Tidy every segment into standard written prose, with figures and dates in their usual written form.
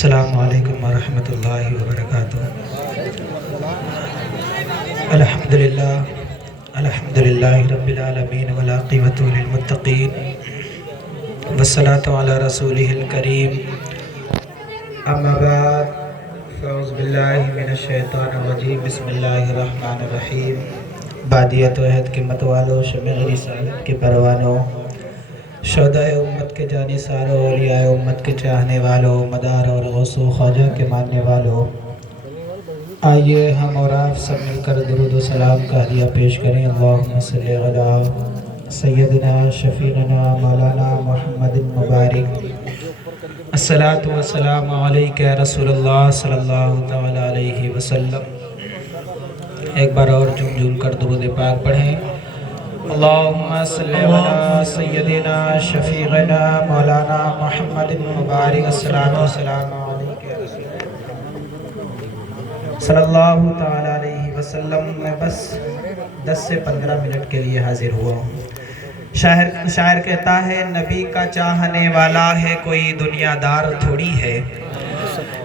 السلام علیکم ورحمۃ اللہ وبرکاتہ۔ الحمدللہ رب العالمین والعاقبۃ للمتقین والصلاة علی رسولہ الکریم، اما بعد فاعوذ باللہ من الشیطان الرجیم، بسم اللہ الرحمن الرحیم۔ بادیت و عہد کے متوالوں، شمع رسالت کے پروانوں، شہدائے امت کے جانی ساروں، اولیاء امت کے چاہنے والوں، مدار اور غوث و خواجہ کے ماننے والوں، آئیے ہم اور آپ سب مل کر درود و سلام کا ہدیہ پیش کریں۔ اللہم صلی علی سیدنا شفیعنا مولانا محمد مبارک، الصلاۃ والسلام علیک یا رسول اللہ صلی اللہ تعالی علیہ وسلم۔ ایک بار اور جھوم کر درود پاک پڑھیں۔ اللہم صلی علی سیدنا شفیعنا مولانا محمد مبارک، الصلاۃ والسلام علیک یا رسول اللہ صلی اللہ تعالی علیہ وسلم۔ میں بس 10 سے 15 منٹ کے لیے حاضر ہوا ہوں۔ شاعر کہتا ہے، نبی کا چاہنے والا ہے کوئی دنیا دار تھوڑی ہے،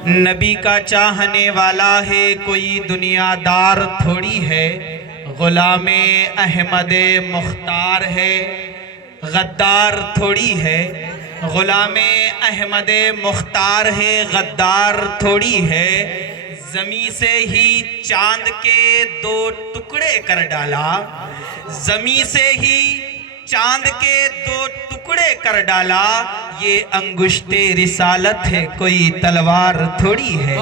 نبی کا چاہنے والا ہے کوئی دنیا دار تھوڑی ہے، غلام احمد مختار ہے غدار تھوڑی ہے، غلام احمد مختار ہے غدار تھوڑی ہے، زمیں سے ہی چاند کے 2 ٹکڑے کر ڈالا، زمیں سے ہی چاند کے 2 ٹکڑے کر ڈالا، یہ انگشت رسالت ہے کوئی تلوار تھوڑی ہے،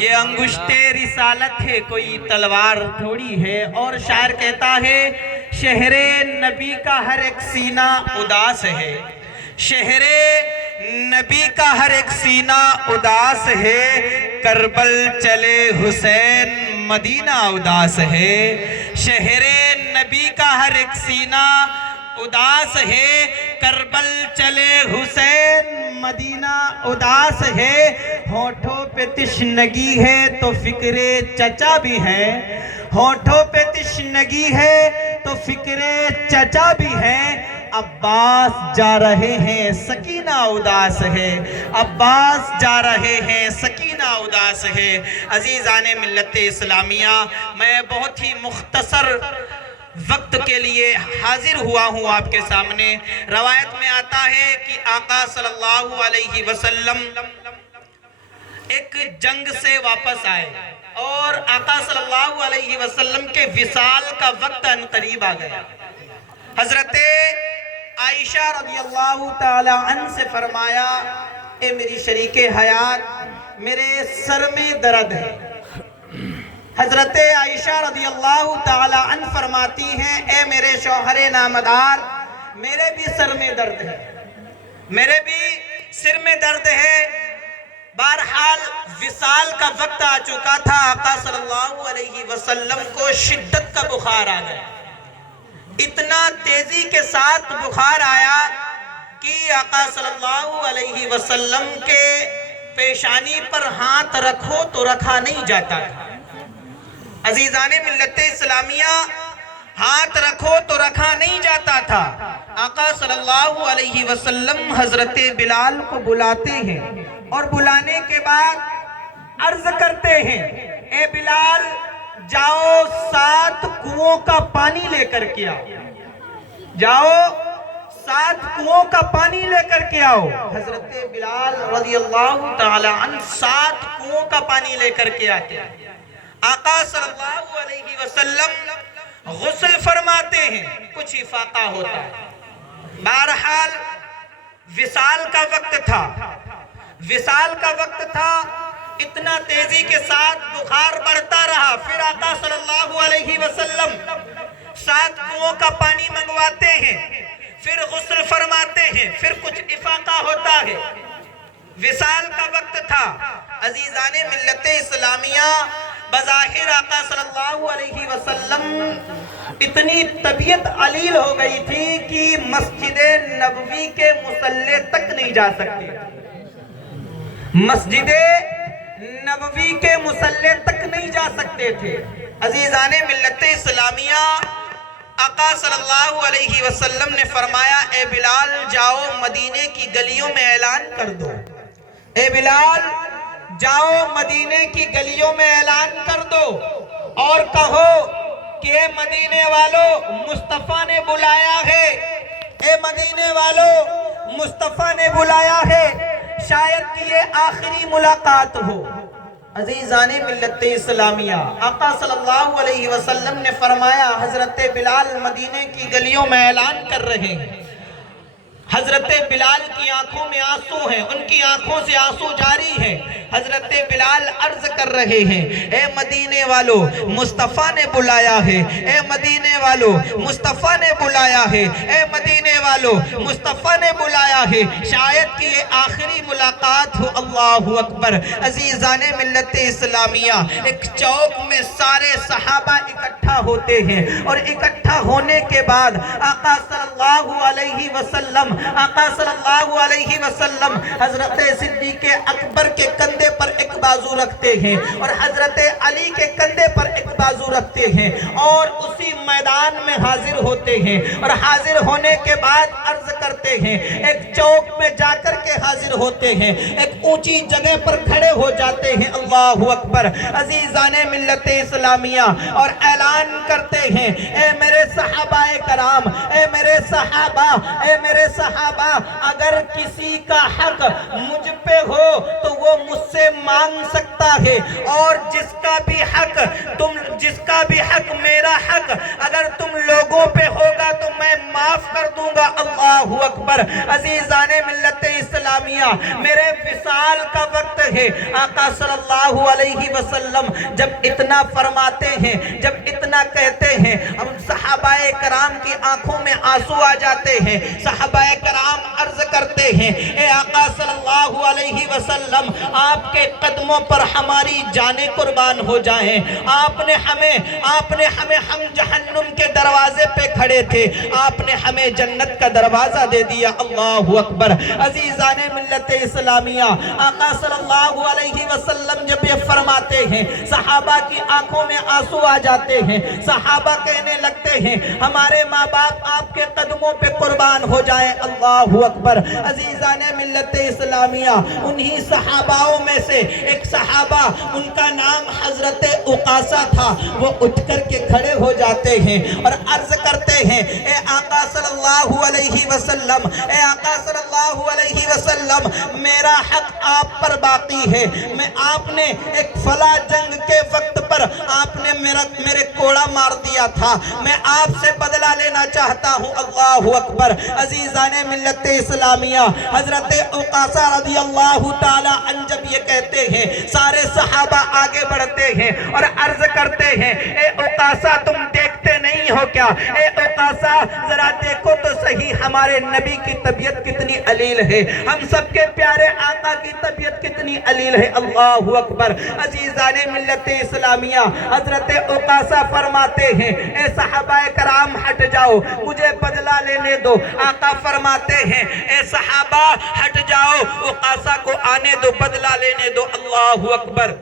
یہ انگشت رسالت ہے کوئی تلوار تھوڑی ہے۔ اور شاعر کہتا ہے، شہر نبی کا ہر ایک سینہ اداس ہے، شہر نبی کا ہر ایک سینہ اداس ہے، کربل چلے حسین مدینہ اداس ہے، شہر نبی کا ہر ایک سینہ اداس ہے، کربل چلے حسین مدینہ اداس ہے، ہونٹوں پہ تشنگی ہے تو فکر چچا بھی ہے، ہونٹوں پہ تشنگی ہے تو فکر چچا بھی ہے، عباس جا رہے ہیں سکینہ اداس ہے، عباس جا رہے ہیں سکینہ اداس ہے۔ عزیزان ملت اسلامیہ، میں بہت ہی مختصر وقت کے لیے حاضر ہوا ہوں آپ کے سامنے۔ روایت میں آتا ہے کہ آقا صلی اللہ علیہ وسلم ایک جنگ سے واپس آئے اور آقا صلی اللہ علیہ وسلم کے وصال کا وقت ان قریب آ گیا۔ حضرت عائشہ رضی اللہ تعالی عنہ سے فرمایا، اے میری شریک حیات، میرے سر میں درد ہے۔ حضرت عائشہ رضی اللہ تعالی عنہ فرماتی ہیں، اے میرے شوہر نامدار، میرے بھی سر میں درد ہے، میرے بھی سر میں درد ہے۔ بہرحال وصال کا وقت آ چکا تھا، آقا صلی اللہ علیہ وسلم کو شدت کا بخار آ گیا، اتنا تیزی کے ساتھ بخار آیا کہ آقا صلی اللہ علیہ وسلم کے پیشانی پر ہاتھ رکھو تو رکھا نہیں جاتا تھا۔ عزیزان ملت اسلامیہ، ہاتھ رکھو تو رکھا نہیں جاتا تھا۔ آقا صلی اللہ علیہ وسلم حضرت بلال کو بلاتے ہیں اور بلانے کے بعد عرض کرتے ہیں، اے بلال، جاؤ 7 کنووں کا پانی لے کر کے آؤ، جاؤ 7 کنووں کا پانی لے کر کے آؤ۔ حضرت بلال رضی اللہ تعالی عنہ 7 کنووں کا پانی لے کر کے آتے ہیں۔ آقا صلی اللہ علیہ وسلم غسل فرماتے ہیں، کچھ افاقہ ہوتا ہے۔ بہرحال وصال کا وقت تھا، وصال کا وقت تھا، اتنا تیزی کے ساتھ بخار بڑھتا رہا۔ پھر آقا صلی اللہ علیہ وسلم 7 کنووں کا پانی منگواتے ہیں، پھر غسل فرماتے ہیں، پھر کچھ افاقہ ہوتا ہے۔ وصال کا وقت تھا۔ عزیزان ملت اسلامیہ، بظاہر آقا صلی اللہ علیہ وسلم اتنی طبیعت علیل ہو گئی تھی کہ مسجد نبوی کے مصلی تک نہیں جا سکتے، مسجد نبوی کے مصلی تک نہیں جا سکتے تھے۔ عزیزان ملت اسلامیہ، آقا صلی اللہ علیہ وسلم نے فرمایا، اے بلال، جاؤ مدینے کی گلیوں میں اعلان کر دو، اے بلال، جاؤ مدینے کی گلیوں میں اعلان کر دو اور کہو کہ اے مدینے والوں مصطفیٰ نے بلایا ہے، اے مدینے والوں مصطفیٰ نے بلایا ہے، شاید کہ یہ آخری ملاقات ہو۔ عزیزان ملت اسلامیہ، آقا صلی اللہ علیہ وسلم نے فرمایا حضرت بلال مدینے کی گلیوں میں اعلان کر رہے ہیں۔ حضرت بلال کی آنکھوں میں آنسو ہیں، ان کی آنکھوں سے آنسو جاری ہیں۔ حضرت بلال عرض کر رہے ہیں اے مدینے والو مصطفیٰ نے بلایا ہے، اے مدینے والو مصطفیٰ نے بلایا ہے، اے مدینے والو مصطفیٰ نے بلایا ہے، شاید کہ یہ آخری ملاقات ہو۔ اللہ اکبر۔ عزیزان ملت اسلامیہ، ایک چوک میں سارے صحابہ اکٹھا ہوتے ہیں اور اکٹھا ہونے کے بعد آقا صلی اللہ علیہ وسلم حضرت صدیق اکبر کے کندھے پر ایک بازو رکھتے ہیں اور حضرت علی کے کندھے پر ایک بازو رکھتے ہیں اور اسی میدان میں حاضر ہوتے ہیں، اور حاضر ہونے کے بعد عرض کرتے ہیں، ایک چوک میں جا کر کے حاضر ہوتے ہیں، ایک اونچی جگہ پر کھڑے ہو جاتے ہیں۔ اللہ اکبر۔ عزیزان ملت اسلامیہ، اور اعلان کرتے ہیں اے میرے صحابہ کرام، اے میرے صحابہ، اے میرے صحابہ، اگر کسی کا حق مجھ پہ ہو تو وہ مجھ سے مانگ سکتا ہے، اور جس کا بھی حق میرا حق اگر تم لوگوں پہ ہوگا تو میں معاف کر دوں گا۔ اللہ اکبر۔ عزیزان ملت اسلامیہ، میرے وصال کا وقت ہے۔ آقا صلی اللہ علیہ وسلم جب اتنا فرماتے ہیں، جب اتنا کہتے ہیں، ہم صحابہ کرام کی آنکھوں میں آنسو آ جاتے ہیں۔ صحابہ کرام عرض کرتے ہیں اے آقا صلی اللہ علیہ وسلم، آپ کے قدموں پر ہماری جانیں قربان ہو جائیں۔ آپ نے ہمیں ہم جہنم کے دروازے پہ کھڑے تھے، آپ نے ہمیں جنت کا دروازہ دے دیا۔ اللہ اکبر۔ عزیزان ملت اسلامیہ، آقا صلی اللہ علیہ وسلم جب یہ فرماتے ہیں، صحابہ کی آنکھوں میں آنسو آ جاتے ہیں۔ صحابہ کہنے لگتے ہیں ہمارے ماں باپ آپ کے قدموں پہ قربان ہو جائیں۔ اللہ اکبر۔ عزیزان ملت اسلامیہ، انہی صحاباؤں میں سے ایک صحابہ، ان کا نام حضرت اقاسہ تھا، وہ اٹھ کر کے کھڑے ہو جاتے ہیں اور عرض کرتے ہیں اے آقا صلی اللہ علیہ وسلم، اے آقا صلی اللہ علیہ وسلم، میرا حق آپ پر باقی ہے۔ آپ نے ایک فلاں جنگ کے وقت پر آپ نے میرے کوڑا مار دیا تھا، میں آپ سے بدلہ لینا چاہتا ہوں۔ اللہ اکبر۔ عزیزان ملت اسلامیہ، حضرت اقاسہ رضی اللہ تعالی عنہ جب یہ کہتے ہیں، سارے صحابہ آگے بڑھتے ہیں اور عرض کرتے ہیں اے اقاسہ تم دیکھتے نہیں ہو کیا؟ اے اقاسہ ذرا دیکھو تو صحیح ہمارے نبی کی طبیعت کتنی علیل ہے، ہم سب کے پیارے آقا کی طبیعت کتنی علیل ہے۔ اللہ اکبر۔ عزیزان ملت اسلامیہ، حضرت اقاسہ فرماتے ہیں اے صحابہ کرام ہٹ جاؤ، مجھے بدلہ لینے دو۔ آقا فرماتے ہیں اے صحابہ ہٹ جاؤ، اقاسہ کو آنے دو، بدلہ لینے دو۔ اللہ اکبر۔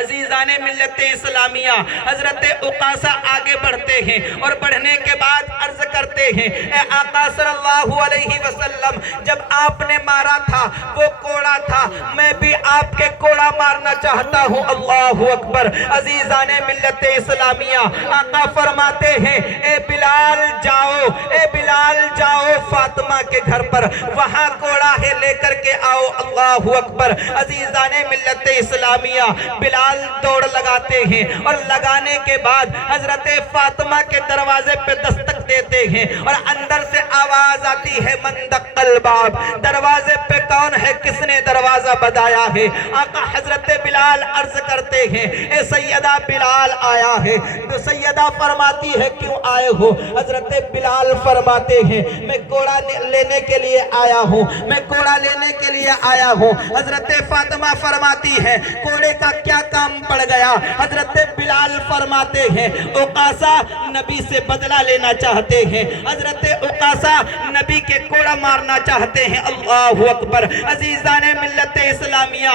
عزیزان ملت اسلامیہ، حضرت اقاسہ آگے بڑھتے ہیں اور بڑھنے کے بعد عرض کرتے ہیں اے آقا صلی اللہ علیہ وسلم، جب آپ نے مارا تھا وہ کوڑا تھا، میں بھی آپ کے کوڑا مارنا چاہتا ہوں۔ اللہ اکبر۔ عزیزان ملت اسلامیہ، آقا فرماتے ہیں اے بلال جاؤ، اے بلال جاؤ فاطمہ کے گھر پر، وہاں کوڑا ہے لے کر کے آؤ۔ اللہ اکبر۔ عزیزان ملت اسلامیہ، بلال دوڑ لگاتے ہیں اور لگانے کے بعد حضرت فاطمہ کے دروازے پہ دستک دیتے ہیں اور اندر سے آواز آتی ہے من دق الباب، دروازے پہ کون ہے، کس نے دروازہ بجایا ہے؟ آقا حضرت بلال عرض کرتے ہیں اے سیدہ بلال آیا ہے۔ تو سیدہ فرماتی ہے کیوں آئے ہو؟ حضرت بلال فرماتے ہیں میں کوڑا لینے کے لیے آیا ہوں، میں کوڑا لینے کے لیے آیا ہوں۔ حضرت فاطمہ فرماتی ہے کوڑے کا کیا کام پڑ گیا؟ حضرت بلال فرماتے ہیں اقاسہ نبی سے بدلہ لینا چاہتے ہیں، حضرت اقاسہ نبی کے کوڑا مارنا چاہتے ہیں۔ اللہ اکبر۔ عزیزان ملت اسلامیہ،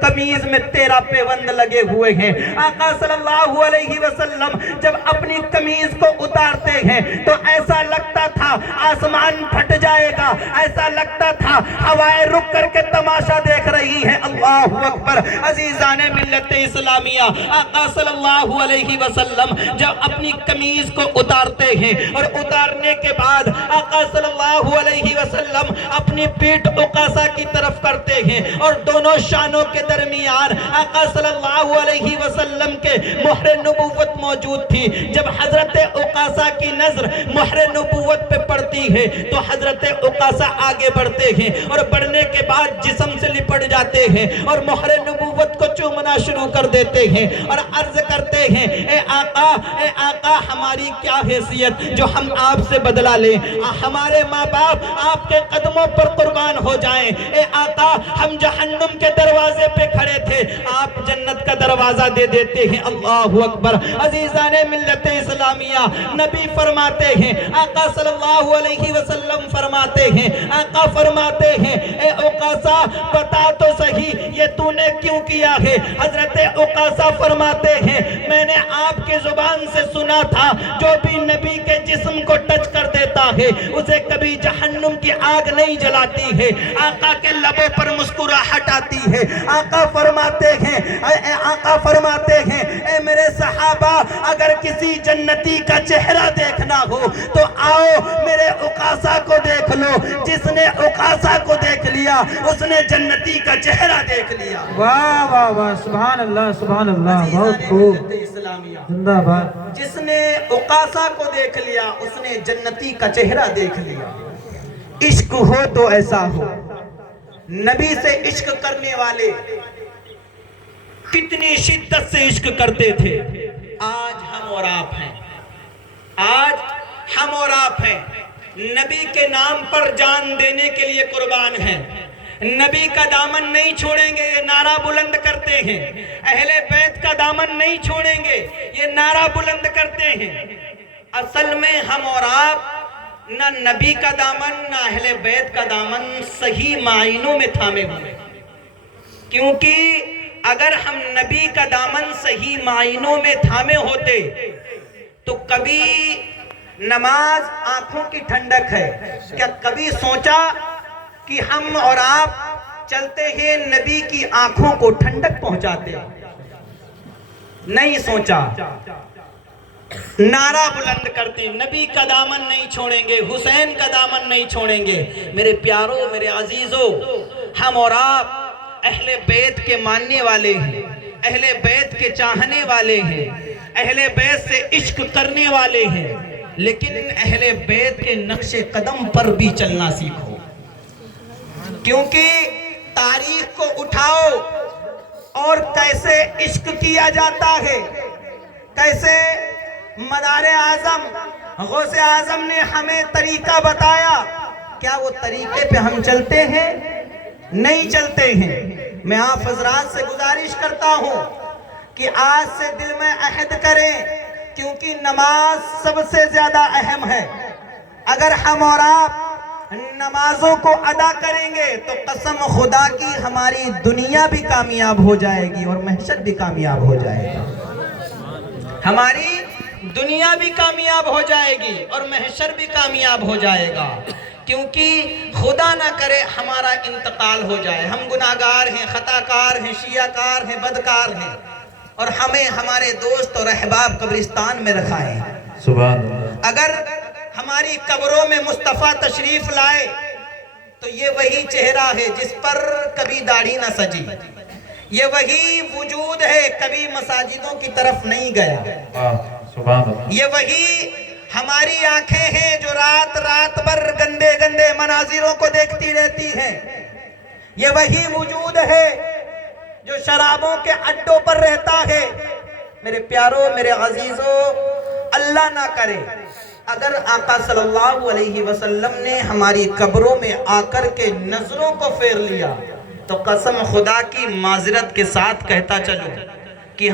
قمیض میں 13 پیوند لگے ہوئے ہیں۔ آقا صلی اللہ علیہ وسلم جب اپنی قمیض کو اتارتے ہیں تو ایسا لگتا تھا آسمان پھٹ جائے گا، ایسا لگتا تھا ہوائیں رک کر کے تماشا دیکھ رہی ہیں۔ اللہ اکبر۔ عزیزان ملت اسلامیہ، آقا صلی اللہ علیہ وسلم جب اپنی قمیض کو اتارتے ہیں اور اتارنے کے بعد آقا صلی اللہ علیہ وسلم اپنی پیٹھ عکاسہ کی طرف کرتے ہیں اور دونوں شانوں کے درمیان آقا صلی اللہ علیہ وسلم کے مہر نبوت موجود تھی۔ جب حضرت عکاسہ کی نظر مہر نبوت پہ پڑتی ہے تو حضرت عکاسہ آگے بڑھتے ہیں اور بڑھنے کے بعد جسم سے لپٹ جاتے ہیں اور مہر نبوت کو چومنا شروع کر دیتے ہیں اور عرض کرتے ہیں اے آقا ہماری کیا حیثیت جو ہم آپ سے بدلہ لیں، ہمارے ماں باپ آپ کے قدموں پر قربان ہو جائیں۔ اے آقا ہم جہنم کے دروازے پہ کھڑے تھے، آپ جنت کا دروازہ دے دیتے ہیں۔ اللہ اکبر۔ عزیزان ملت اسلامیہ، نبی فرماتے ہیں، آقا صلی اللہ علیہ وسلم فرماتے ہیں، آقا فرماتے ہیں اے عکاسہ بتا تو صحیح یہ تو نے کیوں کیا ہے؟ حضرت عکاسہ فرماتے ہیں میں نے آپ کی زبان سے سنا تھا جو بھی نبی کے جسم کو ٹچ کر دیتا ہے اسے کبھی جہنم کی آگ نہیں جلاتی ہے، آقا کے لبوں پر مسکراہٹ آتی ہے۔ آقا فرماتے ہیں اے میرے صحابہ اگر کسی جنتی کا چہرہ دیکھنا ہو تو آؤ میرے عکاسہ کو دیکھ لو، جس نے عکاسہ کو دیکھ لیا اس نے جنتی کا چہرہ دیکھ لیا۔ واہ واہ واہ، سبحان اللہ سبحان اللہ، بہت خوب، زندہ باد۔ جس نے عکاسہ کو دیکھ لیا اس نے جنتی کا چہرہ دیکھ لیا۔ عشق ہو تو ایسا ہو، نبی سے عشق کرنے والے کتنی شدت سے عشق کرتے تھے۔ آج ہم اور آپ ہیں، آج ہم اور آپ ہیں، نبی کے نام پر جان دینے کے لیے قربان ہیں، نبی کا دامن نہیں چھوڑیں گے یہ نعرہ بلند کرتے ہیں، اہل بیت کا دامن نہیں چھوڑیں گے یہ نعرہ بلند کرتے ہیں۔ اصل میں ہم اور آپ نہ نبی کا دامن نہ اہل بیت کا دامن صحیح معنوں میں تھامے ہوئے، کیونکہ اگر ہم نبی کا دامن صحیح معنوں میں تھامے ہوتے تو کبھی نماز آنکھوں کی ٹھنڈک ہے، کیا کبھی سوچا کہ ہم اور آپ چلتے ہیں نبی کی آنکھوں کو ٹھنڈک پہنچاتے؟ نہیں سوچا۔ نعرہ بلند کرتے نبی کا دامن نہیں چھوڑیں گے، حسین کا دامن نہیں چھوڑیں گے۔ میرے پیاروں، میرے عزیزوں، ہم اور آپ اہل بیت کے ماننے والے ہیں، اہل بیت کے چاہنے والے ہیں، اہل بیت سے عشق کرنے والے ہیں، لیکن اہل بیت کے نقش قدم پر بھی چلنا سیکھو، کیونکہ تاریخ کو اٹھاؤ اور کیسے عشق کیا جاتا ہے، کیسے مدار اعظم غوث اعظم نے ہمیں طریقہ بتایا، کیا وہ طریقے پہ ہم چلتے ہیں؟ نہیں چلتے ہیں۔ میں آپ حضرات سے گزارش کرتا ہوں کہ آج سے دل میں عہد کریں، کیونکہ نماز سب سے زیادہ اہم ہے۔ اگر ہم اور آپ نمازوں کو ادا کریں گے تو قسم خدا کی ہماری دنیا بھی کامیاب ہو جائے گی اور محشر بھی کامیاب ہو جائے گا، ہماری دنیا بھی کامیاب ہو جائے گی اور محشر بھی کامیاب ہو جائے گا، کیونکہ خدا نہ کرے ہمارا انتقال ہو جائے، ہم گناہگار ہیں، خطاکار ہیں، شیعہ کار ہیں، بدکار ہیں، اور ہمیں ہمارے دوست اور احباب قبرستان میں رکھا ہے۔ سبحان اللہ۔ اگر ہماری قبروں میں مصطفیٰ تشریف لائے تو یہ وہی چہرہ ہے جس پر کبھی داڑھی نہ سجی، یہ وہی وجود ہے کبھی مساجدوں کی طرف نہیں گیا، سبحان اللہ۔ یہ وہی ہماری آنکھیں ہیں جو رات رات بھر گندے گندے مناظروں کو دیکھتی رہتی ہیں، یہ وہی وجود ہے جو شرابوں کے اڈوں پر رہتا ہے۔ میرے پیاروں، میرے عزیزوں، اللہ نہ کرے اگر آقا صلی اللہ علیہ وسلم نے ہماری قبروں میں آ کر کے نظروں کو پھیر لیا تو قسم خدا کی معذرت کے ساتھ کہتا چلوں کہ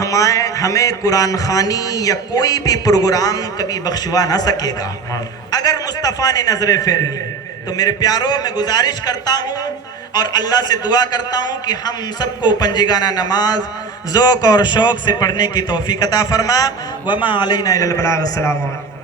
ہمیں قرآن خوانی یا کوئی بھی پروگرام کبھی بخشوا نہ سکے گا اگر مصطفیٰ نے نظریں پھیر لی۔ تو میرے پیاروں میں گزارش کرتا ہوں اور اللہ سے دعا کرتا ہوں کہ ہم سب کو پنجگانہ نماز ذوق اور شوق سے پڑھنے کی توفیق عطا فرما۔ وما علینا الا البلاغ۔ السلام علیکم۔